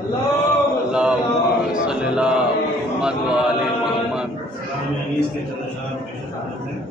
اللہم صلی اللہ محمد و آل محمد۔ اسلام میں اس کے چند اشعار پیش خدمت ہیں۔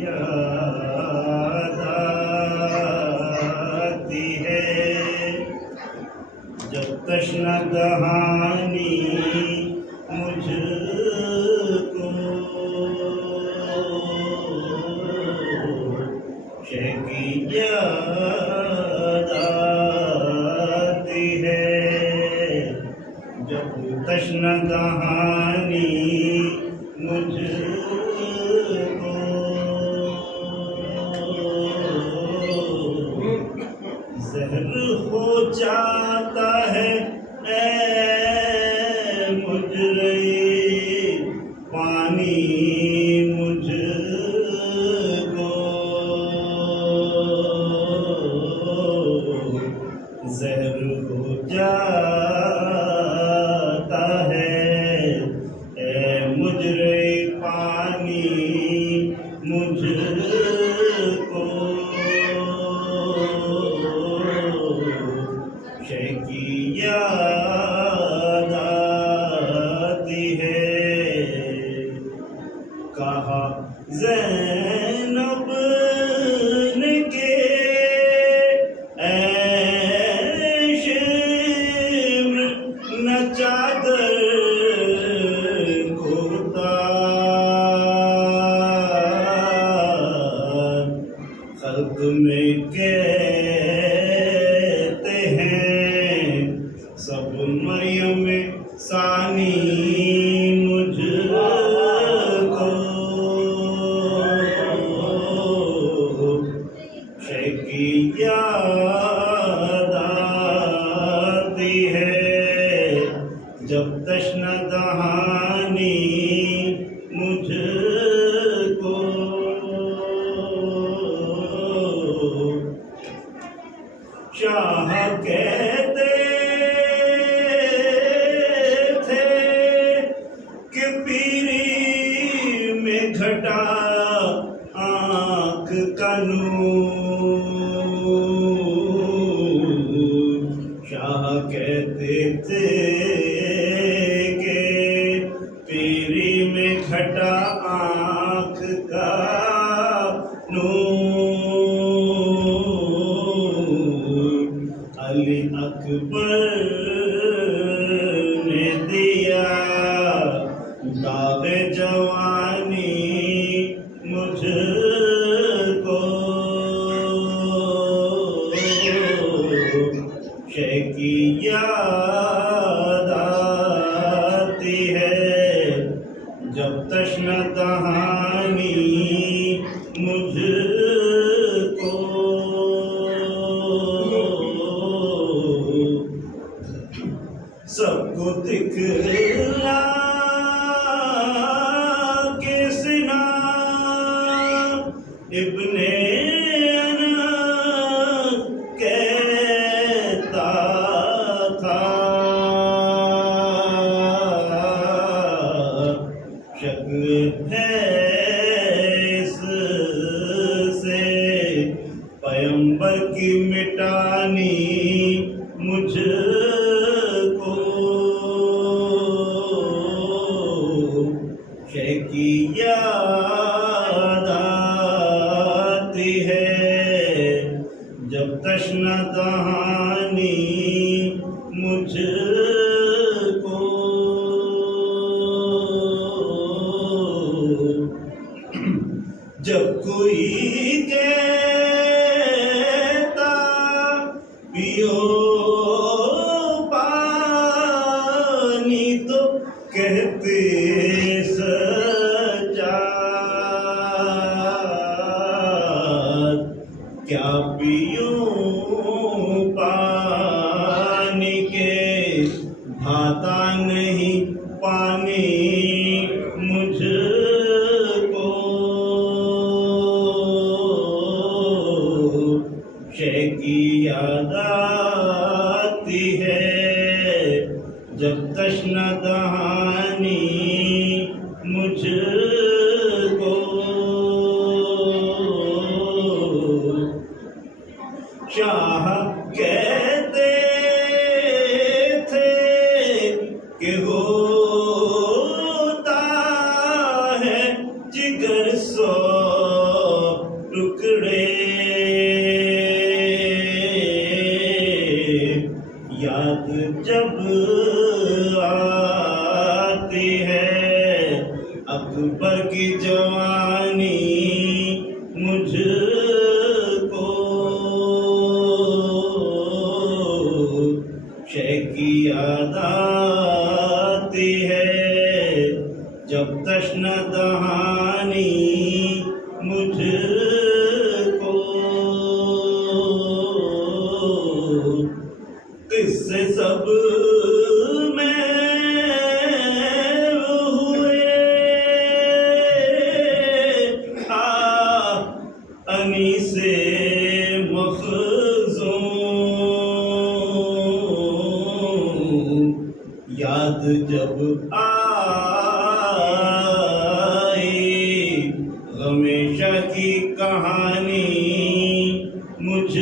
یاد آتی ہے جب تشنہ دہانی مجھ کو، شے کی یاد آتی ہے جب تشنہ دہانی مجھ کو، زہر ہو جاتا ہے اے مجرے پانی مجھ کو، زہر ہو جاتا ہے اے مجرے پانی مجھ کو، شے کی یاد آتی ہے۔ کہا زینب نے کہ اے شمر نہ چادر کرتا، خلق میں کہتے ہیں سب مریم ثانی مجھ کو، شے کی یاد آتی ہے جب تشنہ دہانی مجھ کو، شاہ کہتے تھے کہ پیری میں گھٹا آنکھ کا نور، شاہ کہتے تھے کہ پیری میں گھٹا آنکھ کا نور، علی اکبر نے دیا داغ جوانی مجھ کو، شے کی یاد آتی ہے جب تشنہ دہانی مجھ کو، سب کو دکھلا کے سنا ابن انا کہتا تھا، شکل ہے اس سے پیمبر کی مٹانی مجھ کو، شے کی یاد آتی ہے جب تشنہ دہانی مجھ کو، جب کوئی کہتا پیو پانی تو کہتے سچا، مجھ کو شے کی یاد آتی ہے جب تشنہ دہانی مجھ کو شاہ کہتے تھے کہ ہوتا ہے جگر سو ٹکڑے یاد جب آتی ہے اکبر کی جوانی مجھ کو شے کی یاد آتی ہے جب تشنہ دہانی مجھ کو قصے سب میں ہوئے انی سے مخزون یاد جب آئی ہمیشہ کی کہانی مجھ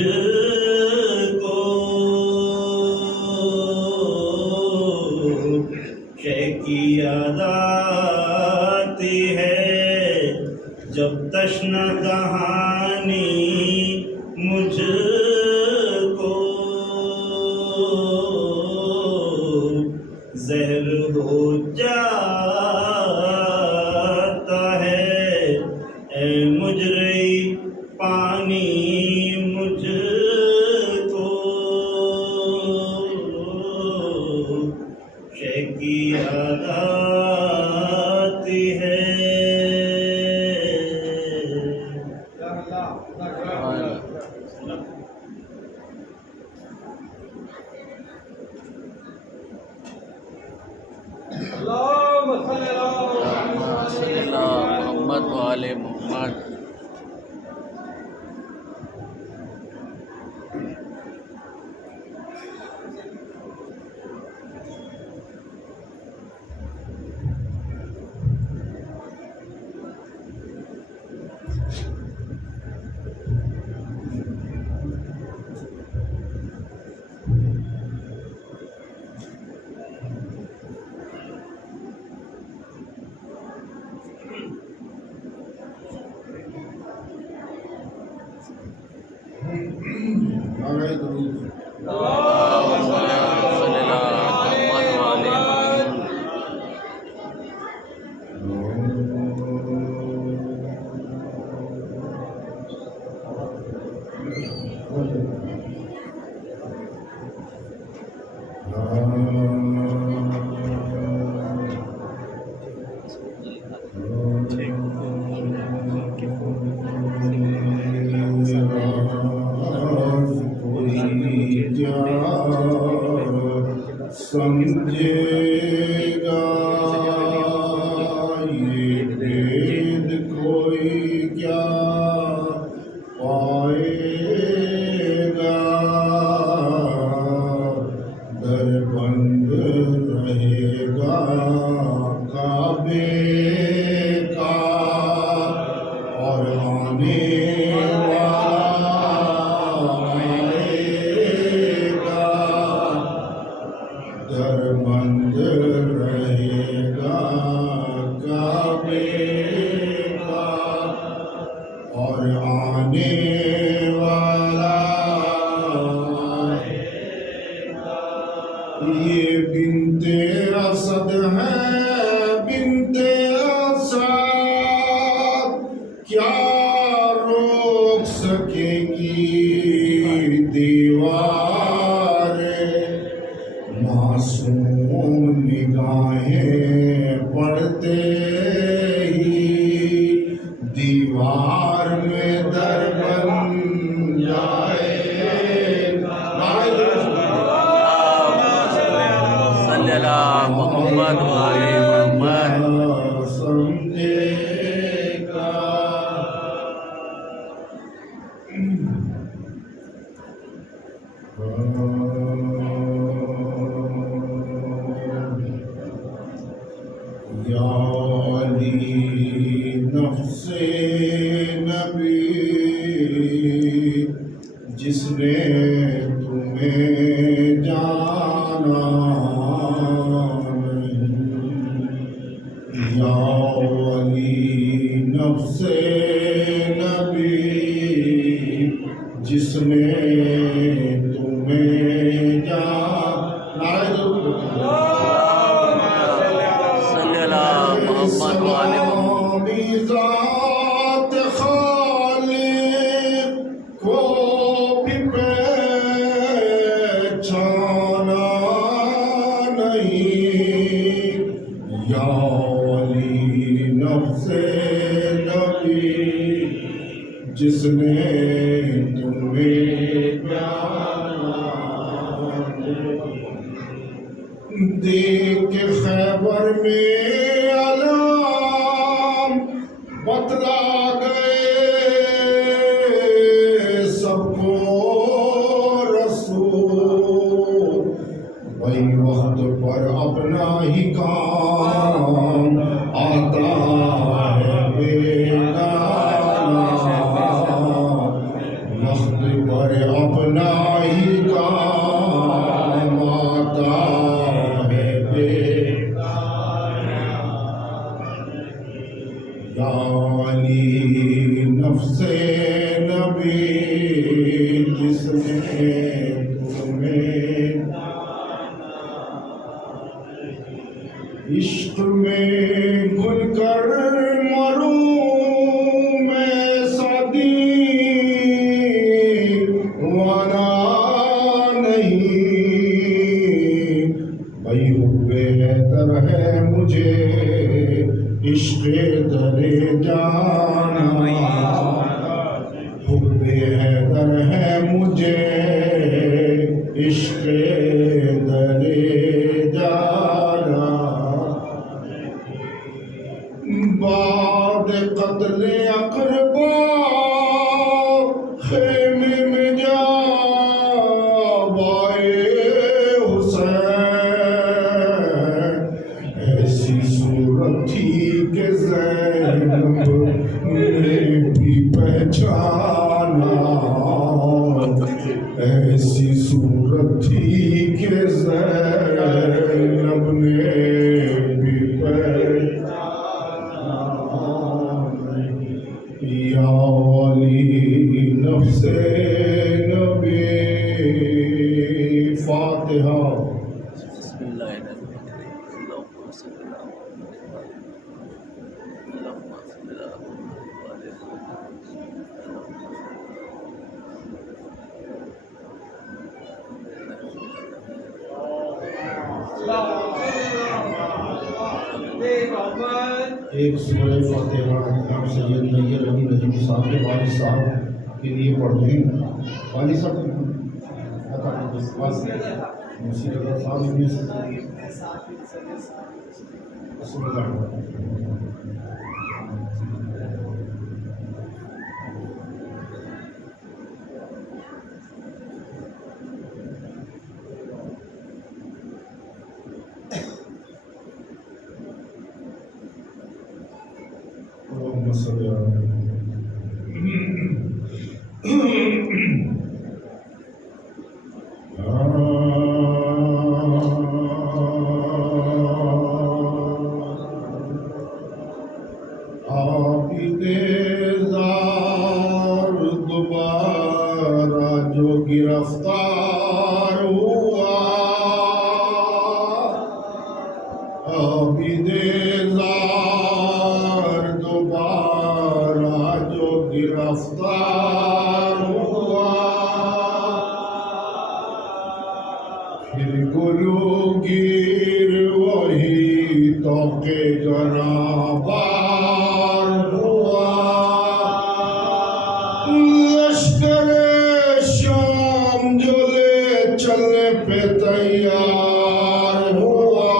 کو شے کی یاد آتی ہے جب تشنہ دہانی مجھ کو زہر ہو جاتا ہے اے مجرے پانی مجھ کو شے کی یاد آتی ہے صلی اللہ محمد وآل محمد کوئی یا علی نفس نبی جس نے تمہیں جانا نہیں، یا علی نفس نبی جس نے تمہیں جانا، صلی اللہ محمد والے محمد ذات خالق کو بھی پہچانا نہیں، یا علی نفس نبی جس نے تمہیں دیکھ خیبر میں علام بتلا گئے سب کو رسول، وہی وقت پر اپنا ہی کام آتا ہے بیگانہ، وقت پر اپنا ہی کام آتا ہے بیگانہ، یا علی نفس نبی جس نے تمہیں عشق میں گھل کر مروں میں سعدی وانا نہیں، بھائی حب حیدر ہے مجھے عشق در جانا، حب حیدر ہے مجھے عشق در جانا، بعد قتل اقربا خیمے میں جا بائے حسین، ایسی صورت تھی کہ زینب نے بھی پہچانا، ایسی صورت تھی کہ زینب نے بھی پہچانا، یا علی نفس نبی۔ فاتحہ۔ بسم اللہ الرحمن الرحیم، اللہم صلی اللہ اللہم صلی اللہ علیہ ایک سورہ فاتحہ جناب سید نیر علی نجمی صاحب کے والد صاحب کے لیے پڑھتے ہیں۔ والد صاحب موسیقی کا صاحب ابن بسم اللہ الرحمن اللهم صل على عابد زار دوبارہ جو گرفتار ہوا، عابد زار دوبارہ جو گرفتار ہوا، پھر گلوگیر وہی توق گرابار ہوا، لشکر شام جو لے چلنے پہ تیار ہوا،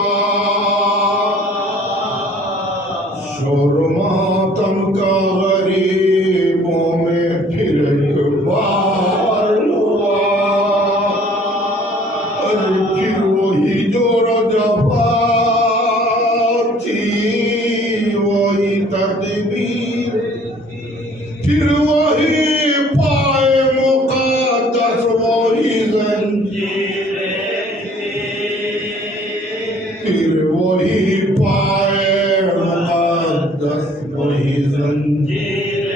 شور ماتم کا غریبوں میں پھر ایک بار ہوا، پھر وہی جو رجفا تھی تدبیر پھر وہی پائے مقدس وہی زنجیر پھر وہی پائے مقدس وہی زنجیر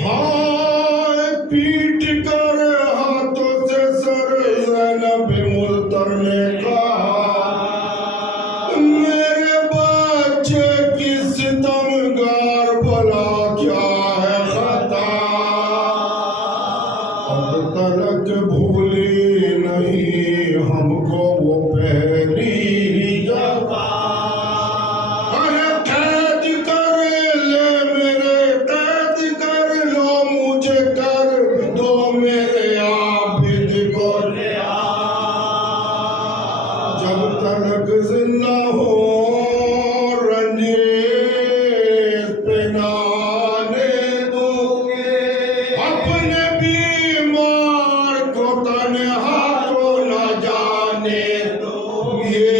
ہائے پیٹ کر ہاتھوں سے سر زینب ملتر نے کہا میرے بچے کی ستمگار بھلا کیا ہے خطا اب تلک بھولی نہیں ہم کو وہ پہلی جفا ارے قید کر لے میرے قید کر لو مجھے کر دو میرے عابد کو لیا جب تلک زندہ ہو رنجیز پہ نہ آنے دو گے اپنے بیمار کو تنہا تو نہ جانے دو گے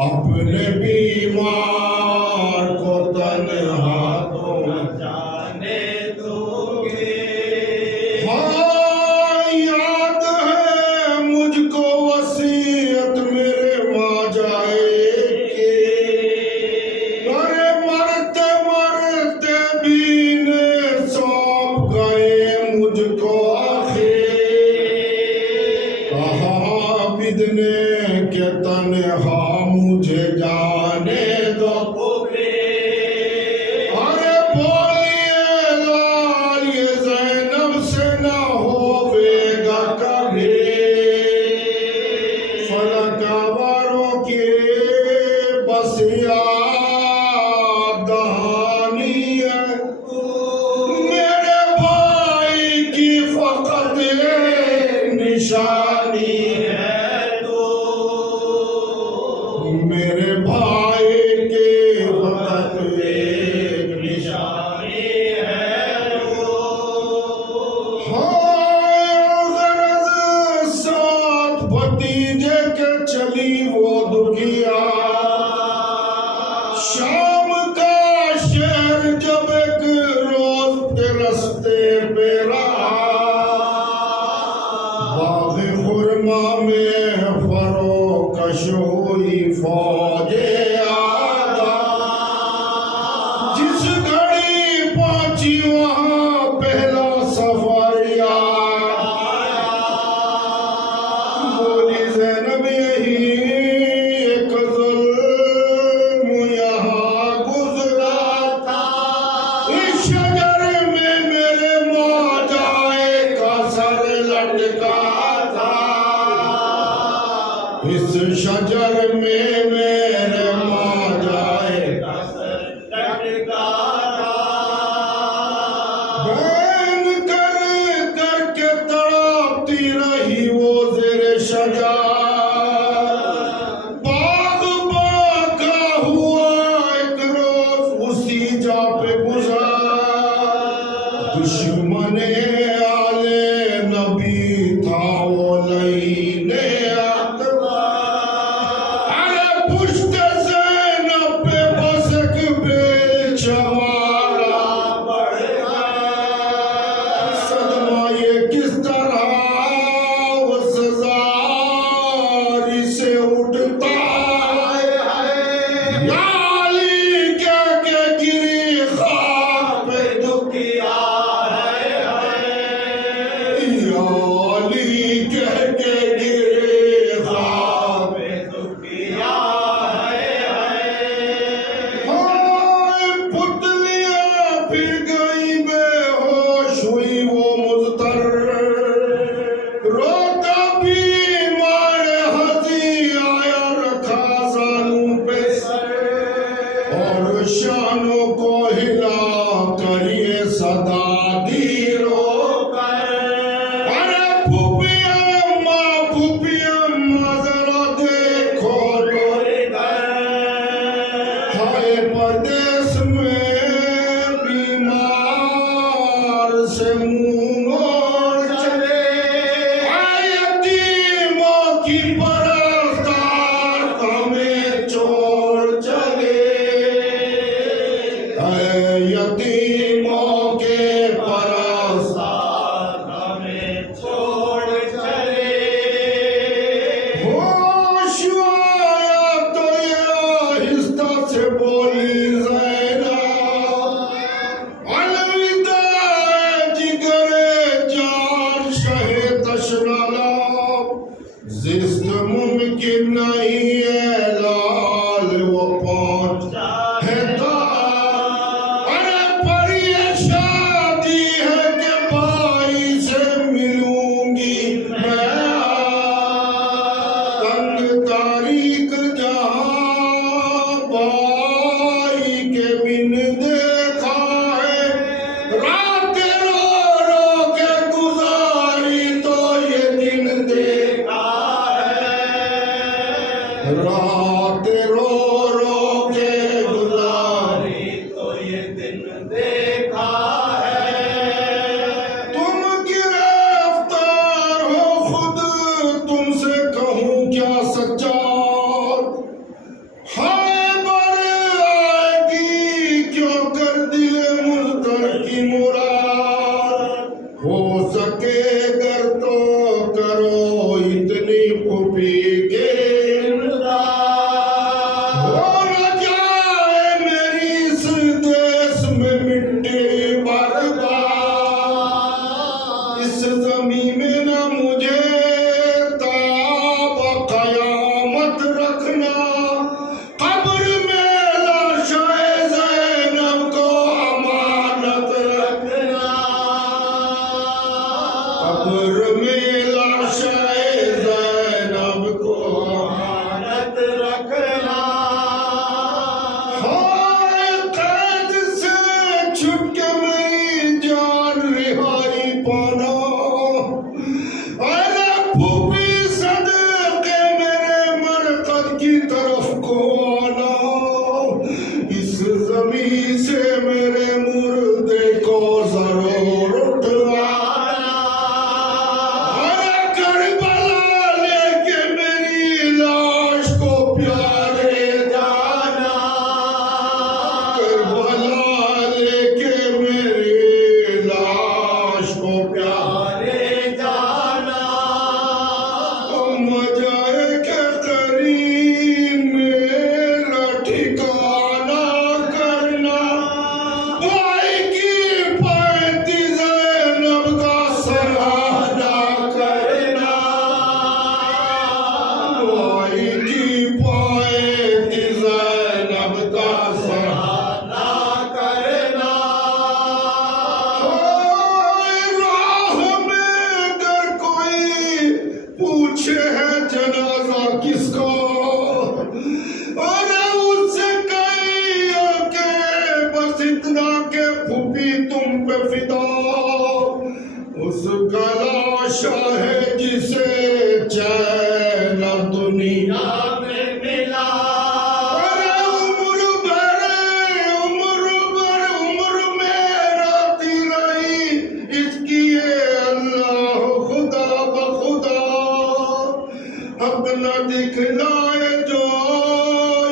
اپنے بیمار کو تنہا تو نہ جانے دو گے ہاں یاد ہے مجھ کو وصیت میرے ماں جائے کہ ارے مرتے مرتے بینے سونپ گئے مجھ کو آخر کہا عابد نے کہ تنہا مجھے جانے دو ارے بولیے لال یہ زینب سے نہ ہوئے گا کبھی فلک آوروں کی بس یاد دہانی ہے میرے بھائی کی فقط ایک نشانی ہے میرے بھائی کے فقط ایک نشانی ہے ہائے غرض ساتھ بھتیجے کے چلی وہ دکھیا شام کا شہر جب ایک روز کے رستے پہ رہا باغ خرما میں فروکش ہوئی فوج آدھا جس گھڑی پہنچی وہاں پہلا سفر آیا بولی زینب یہی ایک ظلم یہاں گزرا تھا اس شجر میں میرے ماجائے کا سر لٹکا تھا اس شجر میں میرے ماجائے کا سر لٹکا تھا بین کر کر کے تڑپتی رہی وہ زیر شجر باغ باغا ہوا ایک روز اسی جا پہ گزرا دشمن آلے نبی تھا وہ لعینے ارے پشت زینب پہ بس ایک بیل چمارا پڑ گیا صدمہ یہ کس طرح اس زاری سے اٹھتا ہے یا علی کہہ کے گری خاک پہ دکھیا ہے یا علی کہہ کے گری خاک پہ دکھیا ہے ہائے پتلیاں پھر گئی بے ہوش ہوئی وہ مضطر روتا بیمار ہنسی آیا رکھا زانوں پہ سر اور شانوں کو ہلا کر یہ صدا دی رو کر ارے پھوپھیا ماں ذرا دیکھو تو ہائے پردیس میں بیمار سے منہ موڑ چلے یتیموں کی پرستار ہمیں چھوڑ نہیں ہے لال وہ پہنچا ہے ارے پر یہ شادی ہے کہ بھائی سے ملوں گی میں تنگ تاریخ جہاں بھائی کے بن دیکھا ہے رات رو رو کے گزاری تو یہ دن دیکھا ہے رات رو رو کے گزاری تو یہ دن دیکھا ہے تم گرفتار ہو خود تم سے کہوں کیا سچار ہائے بر آئے گی کیوں کر دل مزدر کی مراد ہو سکے گر تو کرو اتنی پھوپھی کے ہو نہ جائے میری اس دیس میں مٹی برباد اس زمین میں نہ مجھے تاب قیامت رکھنا قبر میں لاشائے زینب کو امانت رکھنا قبر میں لاشائے زینب کو امانت رکھنا ہائے قید سے چھٹ کے میری جان رہائی پانا ارے پھوپھی صدقے میرے مرقد کی طرف کو آنا اس زمین سے میرے مردے کو ضرور اٹھوانا ارے کربلا لے کے میری لاش کو پیارے جانا کربلا لے کے میری لاش کو پیارے جانا مجائے کے قریب میرا ٹھکانہ کرنا بھائی کی پیتی زینب کا سراہنا کرنا بھائی کی پیتی زینب کا سراہنا کرنا راہ میں اگر کوئی پوچھے ہے جنازہ کس کا ارے اس سے کہیے کہ بس اتنا کہ پھوپھی تم پہ فدا اس کا لاشا ہے جسے چین دنیا میں ملا ارے عمر بھر میں راتی رہی اس کی یہ اللہ خدا بخدا حق نہ دکھلائے جو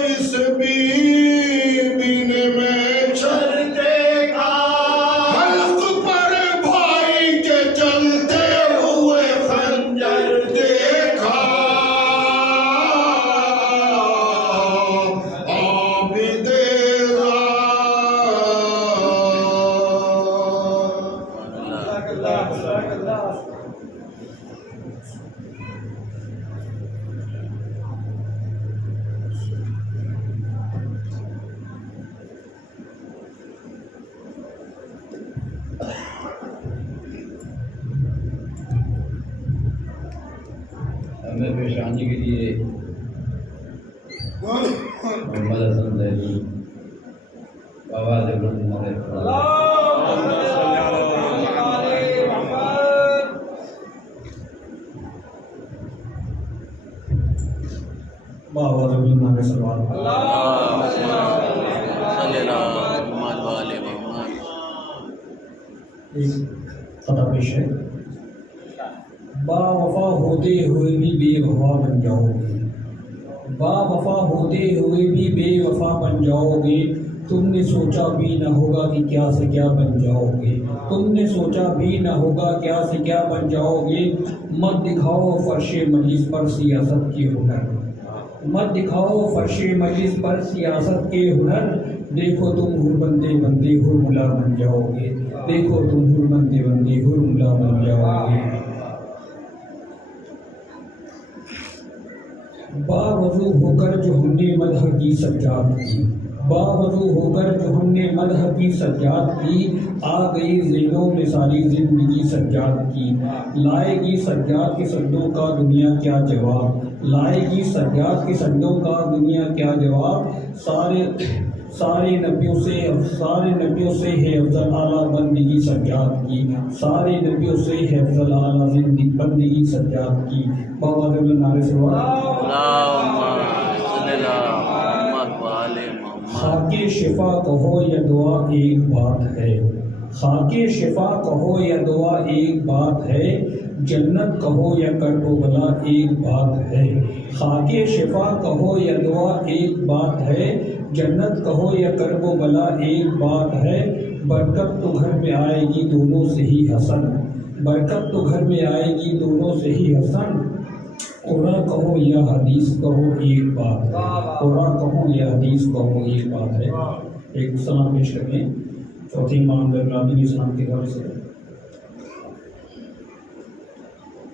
اس بیوی نے میں چل دیکھا حلق پر بھائی کے چلتے ہوئے خنجر دیکھا عابد ہمیں پیشانی کے لیے محمد حسن دہلی بابا بابا ربنا کے سوال اللهم صل علی محمد و آل محمد ایک قطع پیش ہے با وفا ہوتے ہوئے بھی بے وفا بن جاؤ گے با وفا ہوتے ہوئے بھی بے وفا بن جاؤ گے تم نے سوچا بھی نہ ہوگا کہ کیا سے کیا بن جاؤ گے تم نے سوچا بھی نہ ہوگا کیا سے کیا بن جاؤ گے مت دکھاؤ فرش مجلس پر سیاست کے ہنر مت دکھاؤ فرش مجلس پر سیاست کے ہنر دیکھو تم ہر بندے بندے ہر ملا بن جاؤ گے دیکھو تم ہر بندے بندے ہر ملا بن جاؤ گے باوضو ہو کر جو ہم نے مدح کی سجاد کی، باوضو ہو کر جو ہم نے مدح کی سجاد کی، آ گئی ذہنوں میں ساری زندگی سجاد کی، لائے گی سجاد کے سجدوں کا دنیا کیا جواب، لائے گی سجاد کے سجدوں کا دنیا کیا جواب، سارے نبیوں سے ہے افضل اعلیٰ بندگی سجاد کی، سارے نبیوں سے ہے افضل اعلیٰ بندگی سجاد کی۔ بابا رضی اللہ عنہ سے اللہم صلی اللہ محمد و آل محمد۔ خاک شفا کہو یا دعا ایک بات ہے، خاک شفا کہو یا دعا ایک بات ہے، جنت کہو یا کرب و بلا ایک بات ہے، خاک شفا کہو یا دعا ایک بات ہے، جنت کہو یا کرب و بلا ایک بات ہے، برکت تو گھر میں آئے گی دونوں سے ہی حسن، برکت تو گھر میں آئے گی دونوں سے ہی حسن، قرآن کہو یا حدیث کہو ایک بات ہے، قرآن کہو یا حدیث کہو ایک بات ہے۔ ایک سلام پیش کریں چوتھی امام غرابی اسلام کے حوالے سے۔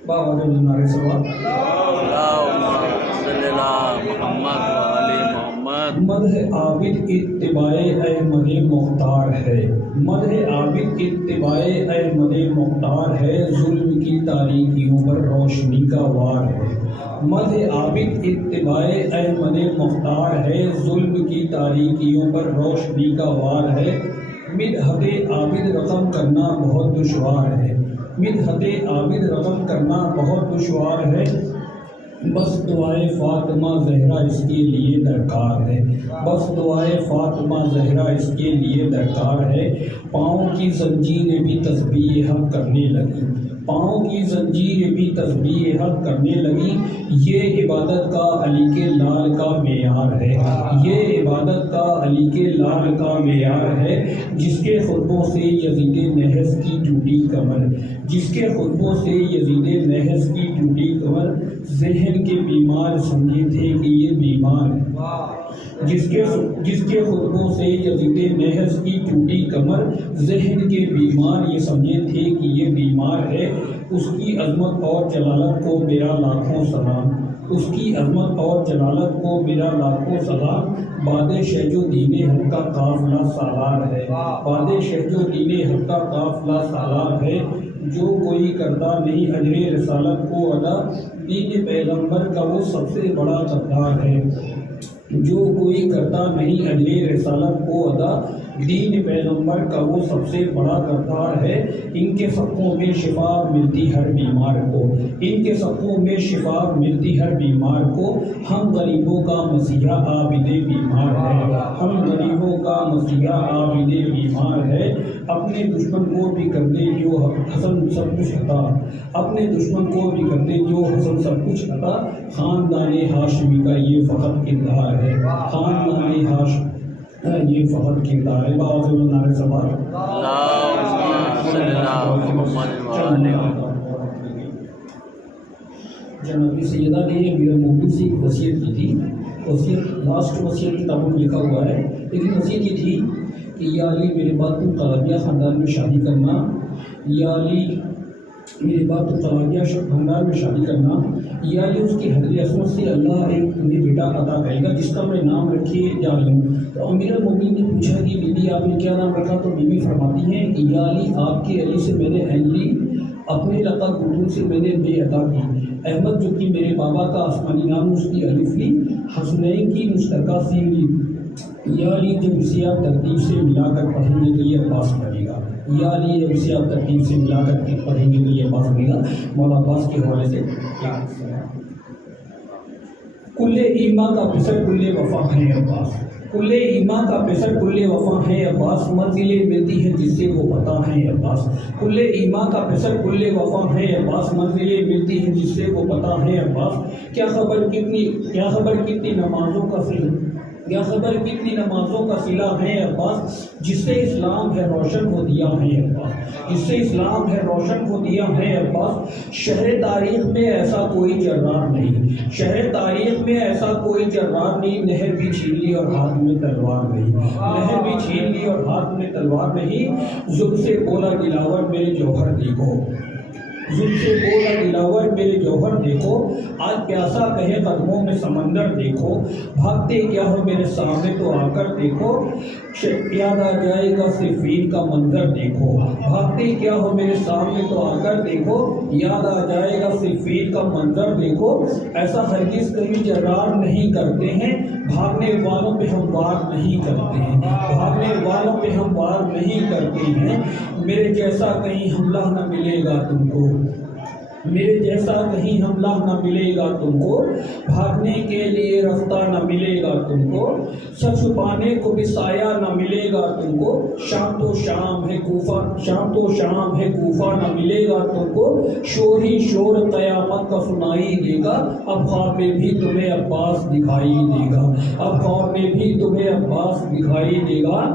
بابا رضی اللہ عنہ سوال۔ اللہم صلی اللہ محمد و آل محمد۔ مدح عابد اتباع احمد مختار ہے، مدح عابد اتباع احمد مختار ہے، ظلم کی تاریکیوں پر روشنی کا وار ہے، مدح عابد اتباع احمد مختار ہے، ظلم کی تاریکیوں پر روشنی کا وار ہے، مدحت عابد رقم کرنا بہت دشوار ہے، مدحت عابد رقم کرنا بہت دشوار ہے، بس دعائے فاطمہ زہرا اس کے لیے درکار ہے، بس دعائے فاطمہ زہرا اس کے لیے درکار ہے، پاؤں کی زنجیریں بھی تسبیح حق کرنے لگی، پاؤں کی زنجیریں بھی تسبیح حق کرنے لگی، یہ عبادت کا علی کے لال کا معیار ہے، یہ عبادت کا علی کے لال کا معیار ہے، جس کے خطبوں سے یزید نحس کی ٹوٹی کمر، جس کے خطبوں سے یزید نحس کی ٹوٹی کمر، ذہن کے بیمار سمجھے تھے کہ یہ بیمار ہے، جس کے خطبوں سے یزید نحس کی ٹوٹی کمر، ذہن کے بیمار یہ سمجھے تھے کہ یہ بیمار ہے، اس کی عظمت اور جلالت کو میرا لاکھوں سلام، اس کی عظمت اور جلالت کو میرا لاکھوں سلام، باد شہج و دین حق کا قافلہ سالار ہے، باد شہج و دین حق کا قافلہ سالار ہے، جو کوئی کرتا نہیں اجر رسالت کو ادا، دین پیغمبر کا وہ سب سے بڑا غدار ہے، جو کوئی کرتا نہیں اجر رسالت کو ادا، دین پیغمبر کا وہ سب سے بڑا غدار ہے، ان کے صدقوں میں شفا ملتی ہر بیمار کو، ان کے صدقوں میں شفا ملتی ہر بیمار کو، ہم غریبوں کا مسیحا عابد بیمار ہے، ہم غریبوں کا مسیحا عابد بیمار ہے، اپنے دشمن کو بھی کر دے جو حسن سب کچھ عطا، اپنے دشمن کو بھی کر دے جو حسن سب کچھ عطا، خاندان ہاشمی کا یہ فقط کردار ہے، خاندان ہاشمی یہ فخر کردار ہے۔ بابا رضی اللہ عنہ سوال۔ اللہم صلی اللہ محمد و آل محمد۔ جناب سیدہ نے امیر المومنین سے ایک وصیت کی تھی، وصیت لاسٹ وصیت کتابوں میں لکھا ہوا ہے، لیکن وصیت یہ تھی کہ یا علی میرے بعد تم قرابیہ خاندان میں شادی کرنا، یا علی میرے بعد تم قرابیہ خاندان میں شادی کرنا، یا علی اس کی حضرت عصمت سے اللہ ایک تمہیں بیٹا عطا کرے گا جس کا میں نام رکھے جا رہی ہوں۔ تو امیر المومنین نے پوچھا کہ بی بی آپ نے کیا نام رکھا؟ تو بی بی فرماتی ہیں کہ یا علی آپ کے علی سے میں نے عین لی، اپنے لقب بطول سے میں نے بے عطا کی، احمد جو کہ میرے بابا کا آسمانی نام اس کی الف لی، حسنین کی مشترکہ سین لی، یا علی جب اسے آپ ترتیب سے ملا کر پڑھیں گے تو یہ عباس بنے گا، یا علی جب اسے آپ ترتیب سے ملا کر کے پڑھیں گے تو یہ عباس بنے گا۔ مولا عباس کے حوالے سے کل ایمان کا پسر کل وفا ہے عباس، کل ایمان کا پسر کل وفا ہے عباس، منزلیں ملتی ہیں جس سے وہ پتہ ہے عباس، کل ایمان کا پسر کل وفا ہے عباس، منزلیں ملتی ہیں جس سے وہ پتہ ہے عباس، کیا خبر کتنی نمازوں کا یا خبر کتنی نمازوں کا صلہ ہے عباس، جس سے اسلام ہے روشن ہو دیا ہے عباس، جس سے اسلام ہے روشن ہو دیا ہے عباس، شہر تاریخ میں ایسا کوئی جرار نہیں، شہر تاریخ میں ایسا کوئی جرار نہیں، نہر بھی چھین لی اور ہاتھ میں تلوار نہیں، نہر بھی چھین لی اور ہاتھ میں تلوار نہیں، ظلم سے بولا دلاور میرے جوہر دیکھو، زلف سے بولا دلاور میرے جوہر دیکھو، آج پیاسا کہے قدموں میں سمندر دیکھو، بھاگتے کیا ہو میرے سامنے تو آ کر دیکھو، یاد آ جائے گا صفین کا منظر دیکھو، بھاگتے کیا ہو میرے سامنے تو آ کر دیکھو، یاد آ جائے گا صفین کا منظر دیکھو۔ ایسا ہرگز کبھی جرار نہیں کرتے ہیں، بھاگنے والوں پہ ہم وار نہیں کرتے ہیں، بھاگنے والوں پہ ہم وار نہیں کرتے ہیں۔ میرے جیسا کہیں حملہ نہ ملے گا تم کو، میرے جیسا کہیں حملہ نہ ملے گا تم کو، بھاگنے کے لیے رفتہ نہ ملے گا تم کو، سر چھپانے کو بھی سایہ نہ ملے گا تم کو، شام تو شام ہے کوفہ، شام تو شام ہے کوفہ نہ ملے گا تم کو، شور ہی شور قیامت کا سنائی دے گا، اب خواب میں بھی تمہیں عباس دکھائی دے گا، اب خواب میں بھی تمہیں عباس دکھائی دے گا۔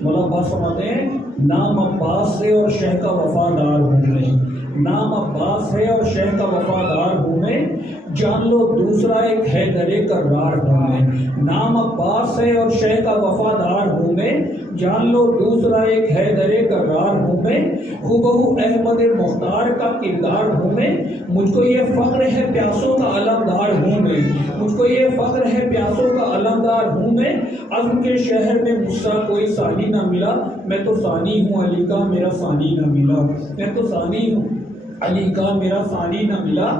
مولا عباس فرماتے ہیں نام عباس ہے اور شہ کا وفادار ہوں میں، نام عباس ہے اور شہ کا وفادار ہوں میں، جان لو دوسرا ایک حیدر کرار ہوں میں، نام عباس ہے اور شہ کا وفادار ہوں میں، جان لو دوسرا ایک حیدر کرار ہوں میں، ہو احمد مختار کا کردار ہوں میں، مجھ کو یہ فخر ہے پیاسوں کا علمدار ہوں میں، مجھ کو یہ فخر ہے پیاسوں کا علمدار ہوں میں، عزم کے شہر میں مجھ سا کوئی ثانی نہ ملا، میں تو ثانی ہوں علی کا میرا ثانی نہ ملا، میں تو ثانی ہوں علی کا میرا ثانی نہ ملا،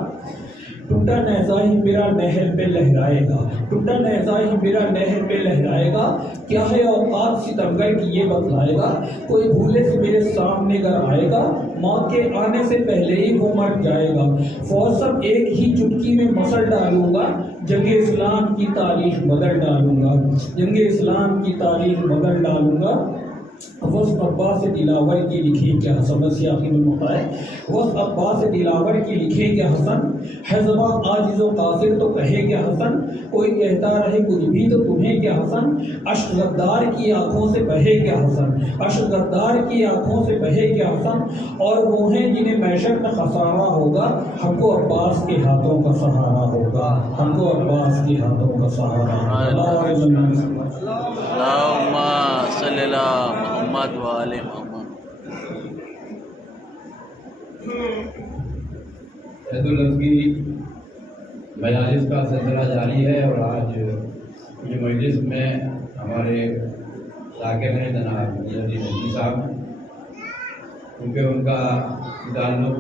ٹوٹا نیزہ ہی میرا نہر پہ لہرائے گا، ٹوٹا نیزہ ہی میرا نہر پہ لہرائے گا، کیا ہے اوقات ستمگر کی یہ بتلائے گا، کوئی بھولے سے میرے سامنے گر آئے گا، موت کے آنے سے پہلے ہی وہ مر جائے گا، فوج سب ایک ہی چٹکی میں مسل ڈالوں گا، جنگ اسلام کی تاریخ بدل ڈالوں گا، جنگ اسلام کی تاریخ بدل ڈالوں گا۔ وصف عباس دلاور کی لکھے کیا حسن، بس یہ آخری میں ہوتا ہے، وصف عباس دلاور کی لکھے کیا حسن، ہے زبان عاجز و قاصر تو کہے کیا حسن، کوئی کہتا رہے کچھ بھی تو تمہیں کیا حسن، اشک غدار کی آنکھوں سے بہے کیا حسن، اشک غدار کی آنکھوں سے بہے کیا حسن، اور وہ ہیں جنہیں معیشت میں خسارہ ہوگا، ہم کو عباس کے ہاتھوں کا سہارا ہوگا، ہم کو عباس کے ہاتھوں کا سہارا ہوگا۔ اللہم صلی اللہ محمد و آل محمد۔ عید الاضحیٰ کی مجالس کا سلسلہ جاری ہے، اور آج یہ مجلس میں ہمارے ذاکر ہیں جناب میاں صاحب، کیونکہ ان کا تعلق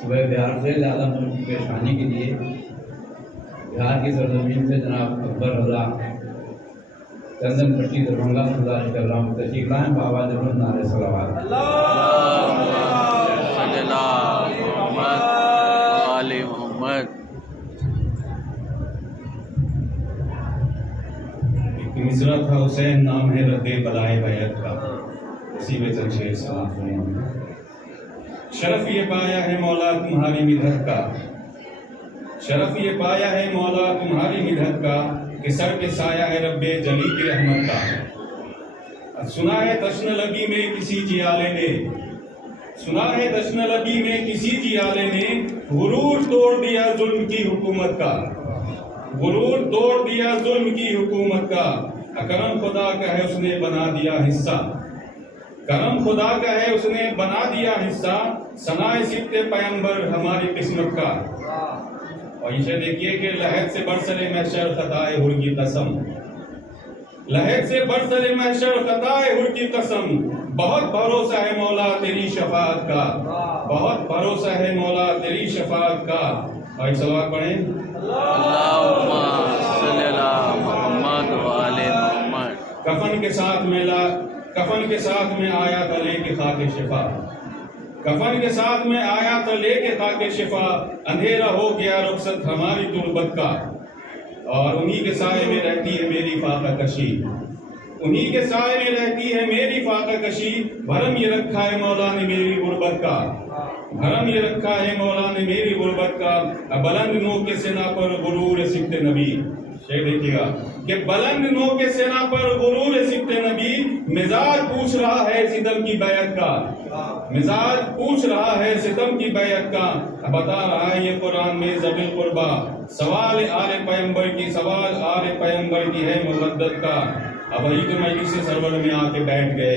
صوبہ بہار سے، زیادہ ملک کی پیشانی کے لیے بہار کی سرزمین سے جناب اکبر رضا چندن پٹی دربھنگا گزارش کر رہا ہوں تشریف لائیں، بابا جرمن نعرہ صلوات۔ اللہم صلی اللہ محمد و آل محمد۔ ایک مصرع تھا حسین نام ہے رد بلائے بیعت کا، اسی میں چند شعر سنا سنیں۔ شرف یہ پایا ہے مولا تمہاری مدحت کا، شرف یہ پایا ہے مولا تمہاری مدحت کا، کہ سر پہ سایہ ہے رب جلی کی رحمت کا۔ سنا ہے تشن لبی میں کسی جیالے نے، سنا ہے تشن لبی میں کسی جیالے نے، غرور توڑ دیا ظلم کی حکومت کا، غرور توڑ دیا ظلم کی حکومت کا۔ کرم خدا کا ہے اس نے بنا دیا حصہ، کرم خدا کا ہے اس نے بنا دیا حصہ، ثنائے صبت پیغمبر ہماری قسمت کا۔ اور یہ دیکھیے کہ لحد سے برسر محشر خطائے ہر کی قسم، لحد سے برسر محشر خطائے ہر کی قسم، بہت بھروسہ ہے مولا تیری شفاعت کا، بہت بھروسہ ہے مولا تیری شفاعت کا۔ اور ایک صلوات پڑھیں۔ اللہم صلی اللہ محمد و آل محمد۔ کفن کے ساتھ میں آیا تھا لے کے خاک شفا، کفن کے ساتھ میں آیا تو لے کے خاک شفا، اندھیرا ہو گیا رخصت ہماری تربت کا، اور انہی کے سائے میں رہتی ہے میری فاقہ کشی، انہی کے سائے میں رہتی ہے میری فاقہ کشی، بھرم یہ رکھا ہے مولا نے میری غربت کا، بھرم یہ رکھا ہے مولا نے میری غربت کا، بلند نو کے سنا پر غرور سبت نبی، شعر دیکھیے گا کہ بلند نو کے سنا پر غرور سبت نبی، مزاج پوچھ رہا ہے ستم کی بیعت کا، مزاج پوچھ رہا ہے ستم کی بیعت کا، بتا رہا ہے یہ قرآن میں ذوی القربہ، سوال آل پیغمبر کی، سوال آل پیغمبر کی ہے مودت کا۔ اب وہی تو مجلس سے سرور میں آ کے بیٹھ گئے،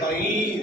بعید।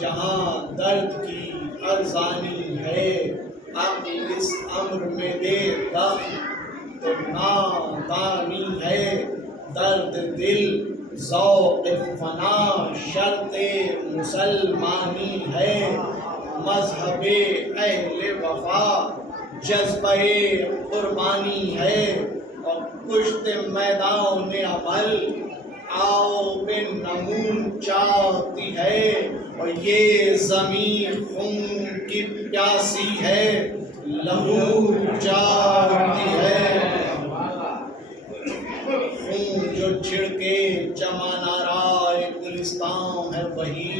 جہاں درد کی ارزانی ہے، عقل اس امر میں دے دم تو نادانی ہے، درد دل ذوق فنا شرط مسلمانی ہے، مذہب اہل وفا جذبہ قربانی ہے، اور کشت میدان عمل آؤ بے نمون چاہتی ہے، اور یہ زمین خون کی پیاسی ہے، لہو چاہتی ہے، خون جو چھڑکے چمن آرائے گلستان ہے وہی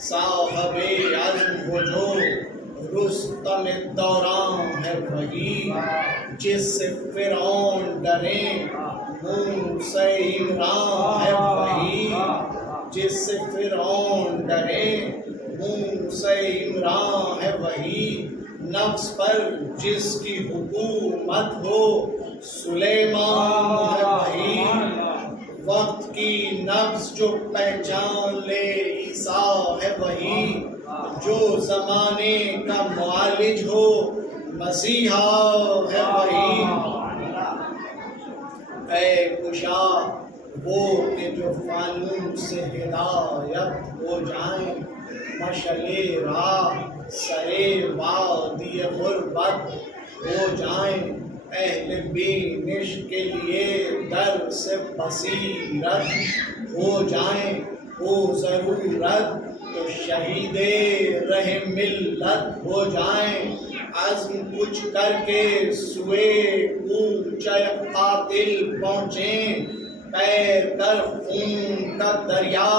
صاحب عزم ہو جو رستم دوران ہے وہی، جس سے فرعون ڈرے موسیٰ عمران ہے وہی، جس سے فرعون ڈرے موسیٰ عمران ہے وہی، نفس پر جس کی حکومت ہو سلیمان ہے وہی، وقت کی نفس جو پہچان لے عیسیٰ ہے وہی، جو زمانے کا معالج ہو مسیحا ہے وہی، اے کشا وہ کہ جو فانون سے ہدایت ہو جائیں، مشعل راہ سرے وادی غربت ہو جائیں، اہل بینش کے لیے در سے بصیرت ہو جائیں، ہو ضرورت تو شہید رہ ملت ہو جائیں، عزم کچھ کر کے سوئے اونچے قاتل پہنچیں، پیر کر خون کا دریا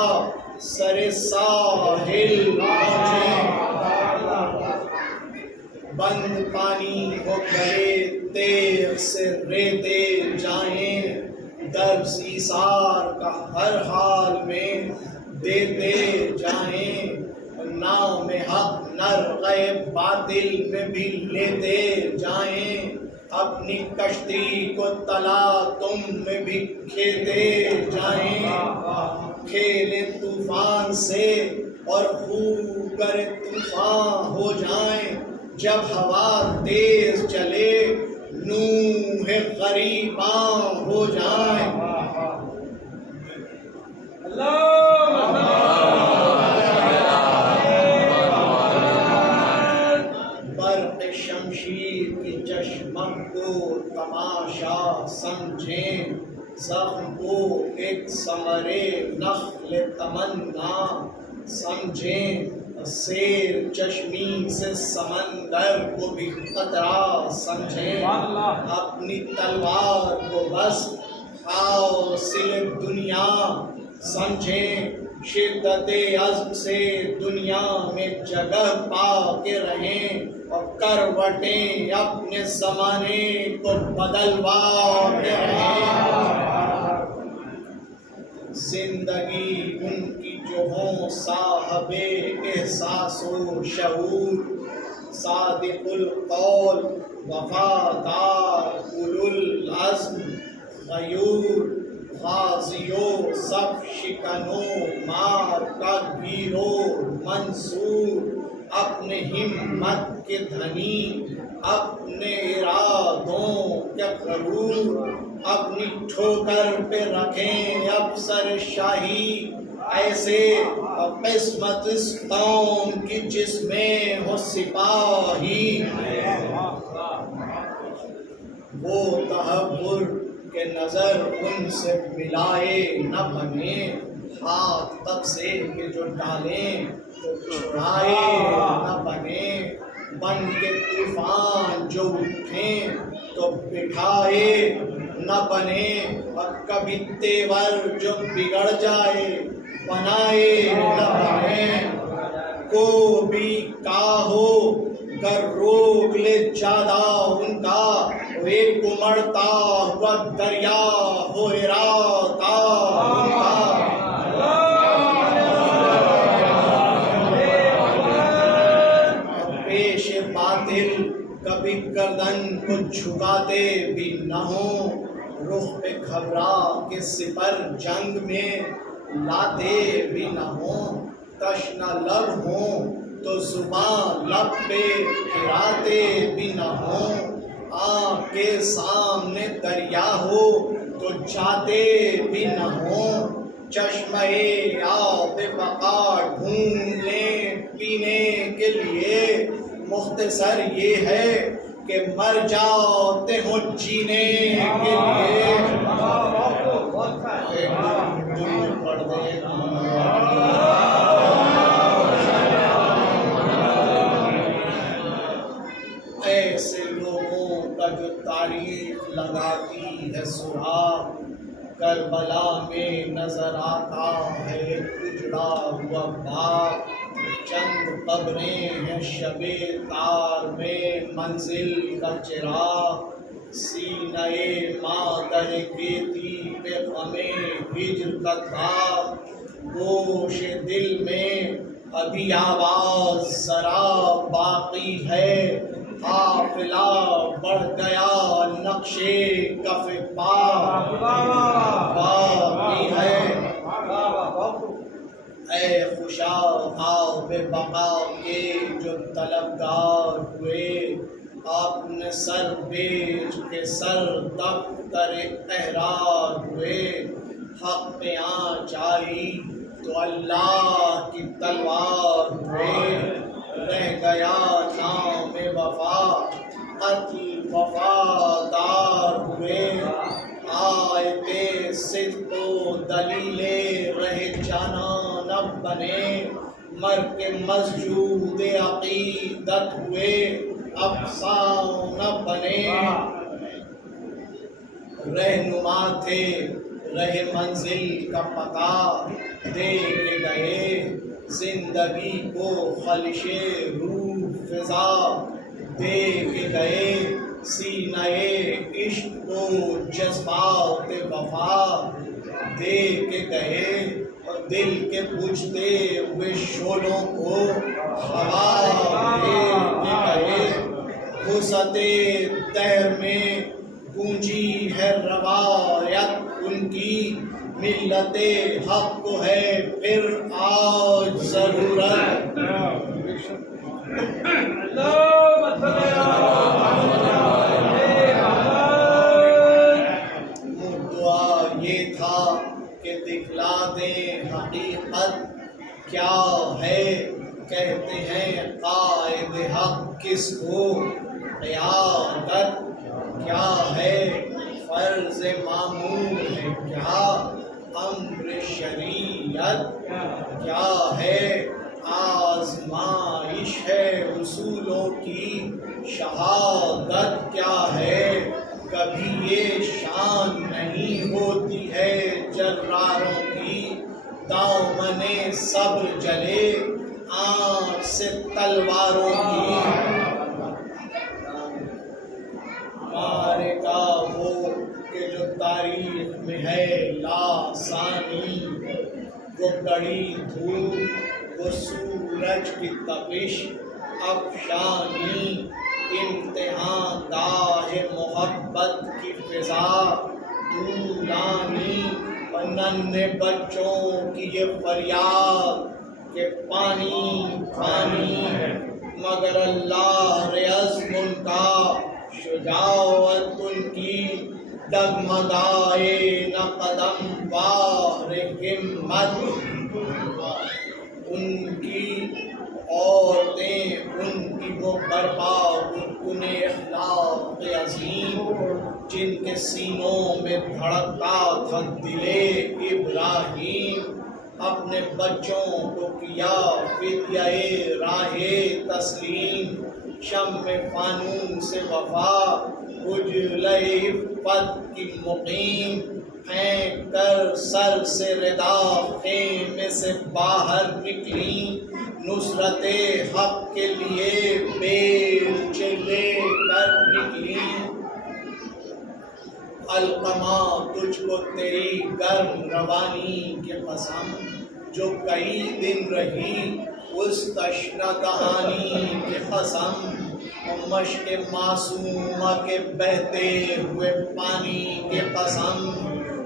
سر ساحل پہنچیں، بند پانی ہو گئے تیغ سے ریتے جائیں، درس ایثار کا ہر حال میں دیتے جائیں، نام حق نرغے باطل میں بھی لیتے جائیں، اپنی کشتی کو تلاطم میں بھی کھیتے جائیں، کھیلے طوفان سے اور خوب کرے طوفان ہو جائیں، جب ہوا تیز چلے نوح غریباں ہو جائیں، برق شمشیر کی چشمک کو تماشا سمجھیں، زخم کو ایک ثمر نخل تمنا سمجھیں، سیر چشمی سے سمندر کو بھی قطرہ سمجھیں، اپنی تلوار کو بس حاصل دنیا سمجھیں، شدت عزم سے دنیا میں جگہ پا کے رہیں، اور کروٹیں اپنے زمانے کو بدلوا کے رہیں، زندگی ان کی جو ہوں صاحب احساس و شعور، صادق القول وفادار اولو العزم غیور، غازی و صف شکنو مار کا گیرو منصور، اپنے ہمت کے دھنی اپنے ارادوں کے غرور، اپنی ٹھوکر پہ رکھیں افسر شاہی، ایسے قسمت اس قوم کی جس میں ہو سپاہی، وہ تحور کہ نظر ان سے ملائے نہ بنے، ہاتھ تب سے کہ جو ڈالیں تو چھڑائے نہ بنے، بن کے طوفان جو اٹھیں تو بٹھائے نہ بنے، اور کبھی تیور جو بگڑ جائے بنائے نہ بنے، کو بھی کاہو گر روک لے جادہ ان کا، ایک امڑتا ہوا دریا ہو ارادہ ان کا، پیش باطل کبھی گردن کو جھکاتے بھی نہ ہوں، رخ پہ گھبرا کے سپر جنگ میں لاتے بھی نہ ہوں، تشنہ لب ہوں تو زباں لب پہ گراتے بھی نہ ہوں، آنکھ کے سامنے دریا ہو تو جاتے بھی نہ ہوں، چشمہ آب بقا ڈھونڈ لیں پینے کے لیے، مختصر یہ ہے کہ مر جاتے ہو جینے کے لیے۔ پڑھ دیں ایسے لوگوں کا جو تعریف لگاتی ہے سراغ، کربلا میں نظر آتا ہے اجڑا ہوا باغ، چند قبریں ہیں شب تار میں منزل کا چراغ، سینہ مادر گیتی پہ غم ہجر کا داغ، گوش دل میں ابھی آواز ذرا باقی ہے، قافلہ بڑھ گیا نقشے کف پا باقی ہے۔ اے خوشا آب بقا کے جو طلبگار ہوئے، اپنے سر بیچ کے سر دفتر احرار ہوئے، حق پہ آنچ آئی تو اللہ کی تلوار ہوئے، رہ گیا نام وفا قتل وفادار ہوئے، آئے بے صدق و دلیلے رہے جانا نہ بنے، مر کے مسجود عقیدت ہوئے افسانہ نہ بنے، رہنما تھے رہے منزل کا پتہ دے کے گئے، زندگی کو خلش روح فضا دے کے گئے، سینہ عشق کو جذبات وفا دے کے گئے، اور دل کے بجھتے ہوئے شعلوں کو ہوا دے کے گئے، وسعت دہر میں گونجی ہے روایت ان کی، ملت حق کو ہے پھر آج ضرورت۔ دعا یہ تھا کہ دکھلا دیں حقیقت کیا ہے، کہتے ہیں قائد حق کس کو، قیادت کیا ہے، فرض معمول ہے کیا، امر شریعت کیا ہے، آزمائش ہے اصولوں کی، شہادت کیا ہے، کبھی یہ شان نہیں ہوتی ہے جراروں کی، دامن صبر جلے آنکھ سے تلواروں کی، معرکہ وہ کہ جو تاریخ میں ہے لاسانی، وہ کڑی دھوپ وہ سورج کی تپش افشانی، امتحان گاہ محبت کی فضا طولانی، اور ننھے بچوں کی یہ فریاد کہ پانی پانی، مگر اللہ عزم ان کا، شجاعت ان کی ڈگمگائے نہ قدم وار ہمت، ان کی عورتیں ان کی وہ برپا ان اخلاق عظیم، جن کے سینوں میں دھڑکتا تھا دل ابراہیم، اپنے بچوں کو کیا فدیہ راہ تسلیم، شمع فانون سے وفا اجلے عفت کی مقیم، پھینک کر سر سے ردا خیمے سے باہر نکلی، نصرت حق کے لیے بیچ لے کر نکلی، القمہ تجھ کو تیری گرم روانی کی قسم، جو کئی دن رہی اس تشنہ دہانی کی قسم، مشق معصومہ کے بہتے ہوئے پانی کی قسم،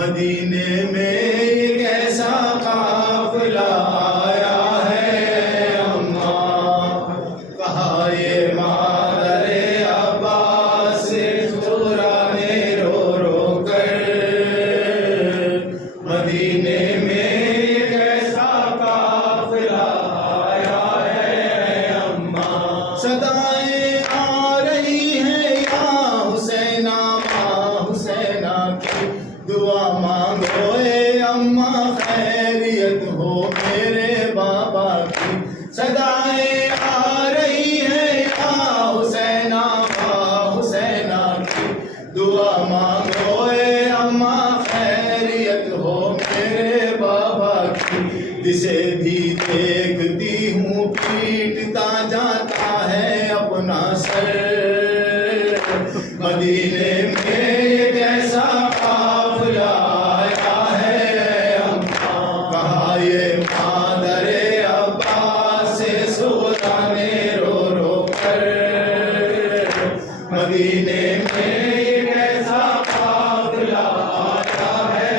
مدینے میں ایک ایسا قافلہ آیا ہے اماں، کہا یہ مادر عباس زہرا نے رو رو کر، مدینے میں ایک ایسا قافلہ آیا ہے اماں، صدائیں آ رہی ہیں یا حسینہ ماں حسینہ کی دعا مانگو اے اماں خیریت ہو میرے بابا کی، صدائیں آ رہی ہیں یا حسینہ ماں حسینہ کی دعا مانگو اے اماں خیریت ہو میرے بابا کی، جسے بھی دیکھتی ہوں پیٹتا جاتا ہے اپنا سر، مدینے میں ایک ایسا قافلہ آیا ہے اماں، کہا یہ مادر عباس زہرا نے رو رو کر، مدینے میں ایک ایسا قافلہ آیا ہے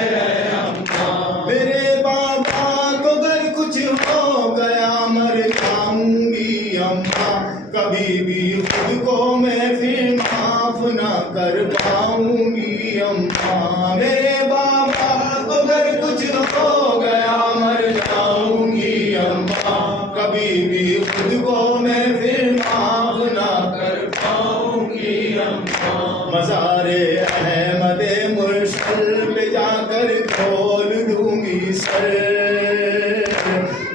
اماں، میرے بابا کو اگر کچھ ہو گیا مر جاؤں گی اماں، کبھی بھی خود کو میں پھر معاف نہ کر پاؤں گی اماں، میرے بابا کو اگر کچھ ہو گیا مر جاؤں گی اماں، کبھی بھی خود کو میں پھر معاف نہ کر پاؤں گی اماں، مزار احمد مرسل پہ جا کر کھول دوں گی سر،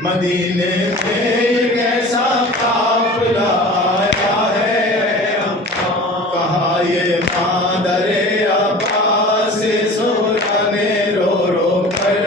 مدینے میں ایک ایسا قافلہ آیا ہے اماں، کہا یہ مادر عباس زہرا نے رو رو کر،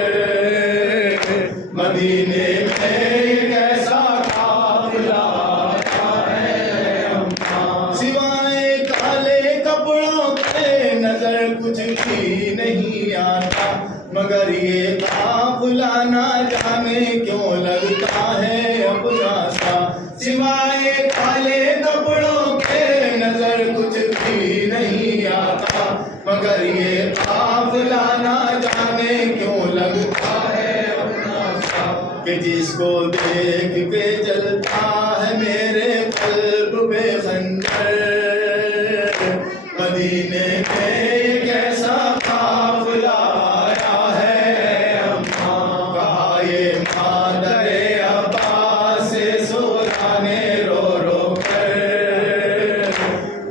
مدینے میں ایک ایسا قافلہ آیا ہے اماں، سوائے کالے کپڑوں کے نظر کچھ بھی نہیں آتا، مگر یہ قافلہ نہ جانے کیوں لگتا ہے اپنا سا، سوائے کالے کپڑوں کے نظر کچھ بھی نہیں آتا، مگر یہ قافلہ نہ جانے کیوں لگتا ہے اپنا سا، کہ جس کو دیکھ کے چلتا ہے میرے قلب بے خنجر، مدینے میں ایک ایسا قافلہ آیا ہے اماں، کہا یہ مادر عباس زہرا نے رو رو کر،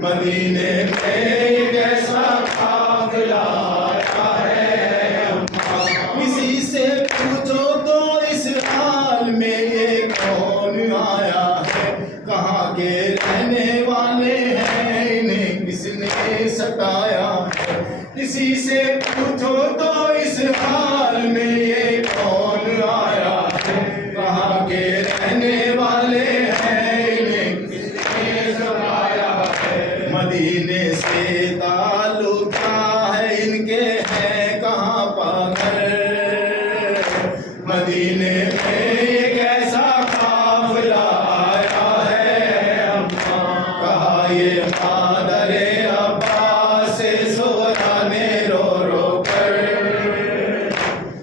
مدینے میں ایک ایسا قافلہ آیا ہے اماں، کسی سے پوچھو تو اس حال میں یہ کون آیا ہے، کہاں کے رہنے والے ہیں انہیں کس نے ستایا ہے، کسی سے پوچھو تو اس حال میں یہ کون آیا ہے، کہاں کے رہنے والے ہیں انہیں کس نے ستایا ہے، مدینے سے تعلق کیا ہے ان کے ہیں کہاں پاگل، مدینے میں ایک ایسا قافلہ آیا ہے اماں، کہا یہ مادر عباس زہرا نے رو رو کر،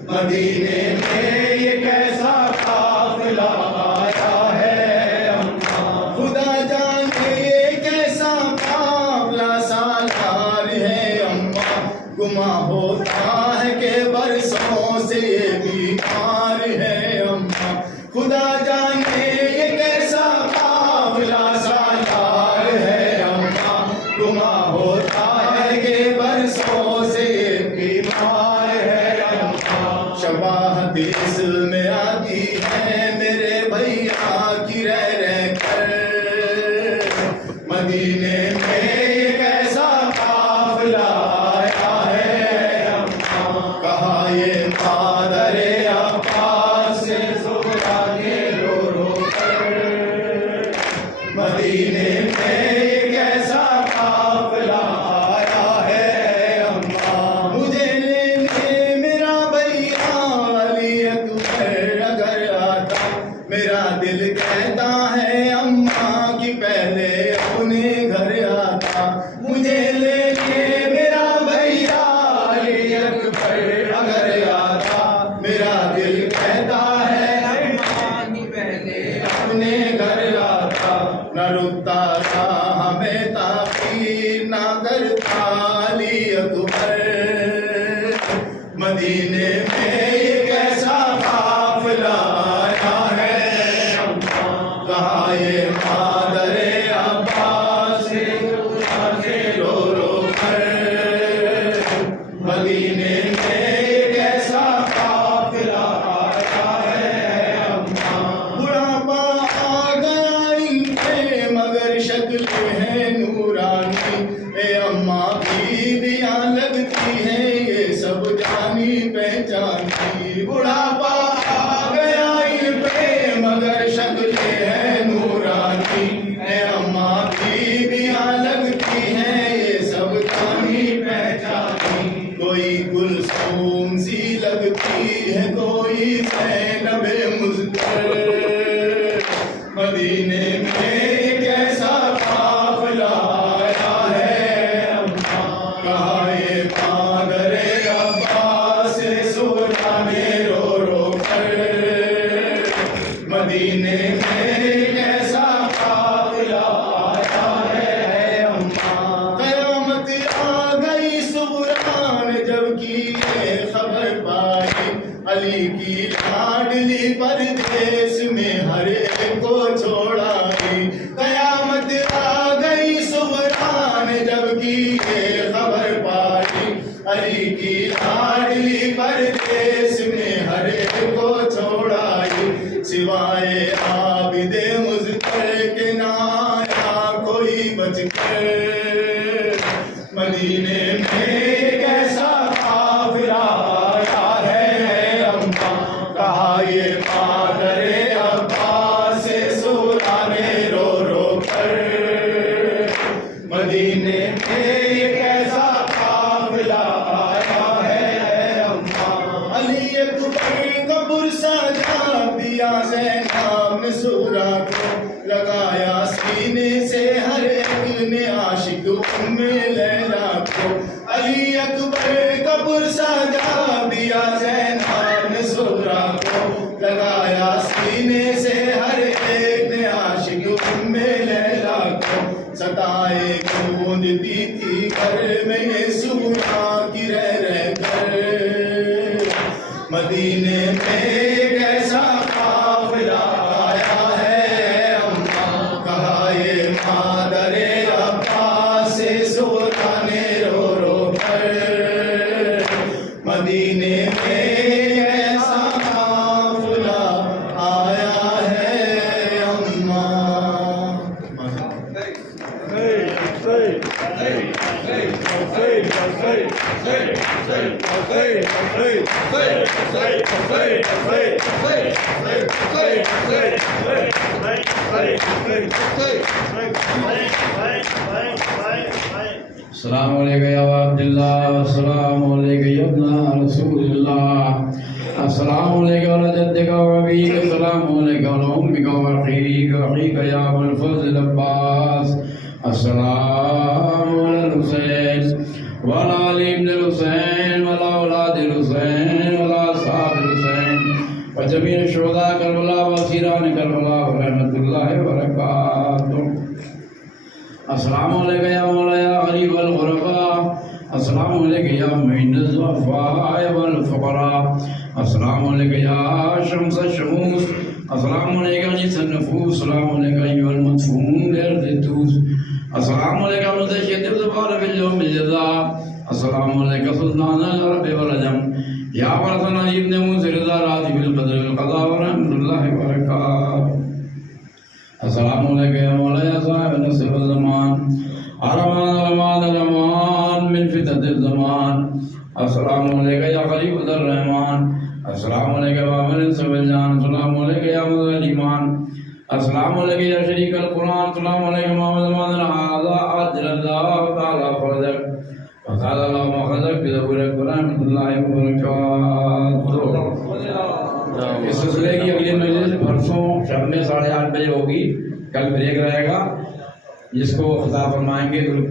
مدینے میں ایک ایسا قافلہ آیا ہے اماں، خدا جانے یہ کیسا قافلہ سالار ہے اماں، گماں ہوتا ہے کہ برسوں سے یہ بیمار ہے اماں، خدا جانے یہ کیسا قافلہ سالار ہے اماں، گماں ہوتا ہے کہ برسوں سے یہ بیمار ہے اماں، شباہت اس میں آتی ہے میرے بھیا کی رہ رہ کر، مدینے میں ایک ایسا قافلہ آیا ہے اماں، کہا یہ مادر مدینے میں یہ کیسا قافلہ آیا ہے کہا یہ مادر عباس سے رو رو کر مدینے میں یہ کیسا قافلہ آیا ہے بڑھاپا آ گیا ان پہ مگر شکل ہے نورانی اے اماں بیویاں لگتی ہیں یہ سب جانی پہچانی بڑھاپا آ گیا ان پہ مگر شکل ہے نورانی اے اماں بیویاں لگتی ہیں یہ سب جانی پہچانی کوئی کلثوم سی لگتی ہے کوئی زینب مزدر مدینے میں کیسا قافلہ آیا ہے کہا یہ مادر عباس سورانے رو رو کر مدینے میں کیسا قافلہ آیا ہے قیامت آ گئی سوران جب کی یہ خبر پائی علی کی لاڈلی پردیس میں ہر ایک کو چھوڑائی قیامت آ گئی سوران جب کی یہ خبر پائی علی کی لاڈلی پردیس میں ہر ایک کو چھوڑائی سوائے عابد مظفر کے نہ آیا کوئی بچ کر مدینے میں کیسا قافلہ آیا ہے کہا یہ مادر عباس سے سورانے رو رو کر مدینے میں یہ کیسا قافلہ آیا ہے علی اکبر کا برسہ جا دیا زینب نے سورا کو لگایا سینے سے ہر ایک نے عاشق ام لیلا کو علی اکبر کا برسہ جا دیا زینب نے سورا کو لگایا سینے سے ہر ایک نے عاشق ام لیلا کو ستائے گوندتی تھی گھر میں یہ سورا کی رہ کر مدینے میں کیسا قافلہ آیا ہے کہا یہ مادر عباس سے سورانے رو رو کر مدینے میں کیسا قافلہ آیا ہے السلام علیکم یا عبداللہ السلام علیکم یا ابن رسول اللہ السلام علیکم علی جدک و ابیک السلام علیکم علی امک و اخیک و اخیک یا ابو الفضل عباس السلام علی الحسین وعلی علی ابن الحسین وعلی اولاد الحسین وعلی اصحاب الحسین وجميع شهداء كربلاء واسيران كربلاء ورحمة الله وبركاته السلام عليك يا مولاي يا غريب الغرباء السلام عليك يا معين الضعفاء والفقراء السلام عليك يا شمس الشموس السلام عليك أنيس النفوس السلام عليك أيها المدفون بأرض الدوس السلام عليك متشدد الظفار في اليوم الجزاء السلام عليك سلطان العرب والعجم يا ورثنا ابن موسى رضا راضي بالقدر والقضاء ورحمة الله وبركاته السلام عليك يا مولاي يا صاحب النصر والزمان الأمان من فتنة الزمان السلام عليك يا خليفة الرحمن السلام عليك يا باب الإنس والجان السلام عليك يا مدد الإيمان السلام عليك يا شريك القرآن السلام عليك محمد المدن هذا أجل الله تعالى فرجك وقال الله مخزك بذبورك ورحمة الله وبركاته اس سلسلے کی اگلی مجلس پرسوں شب میں 8:30 بجے ہوگی کل بریک رہے گا جس کو خطاب فرمائیں گے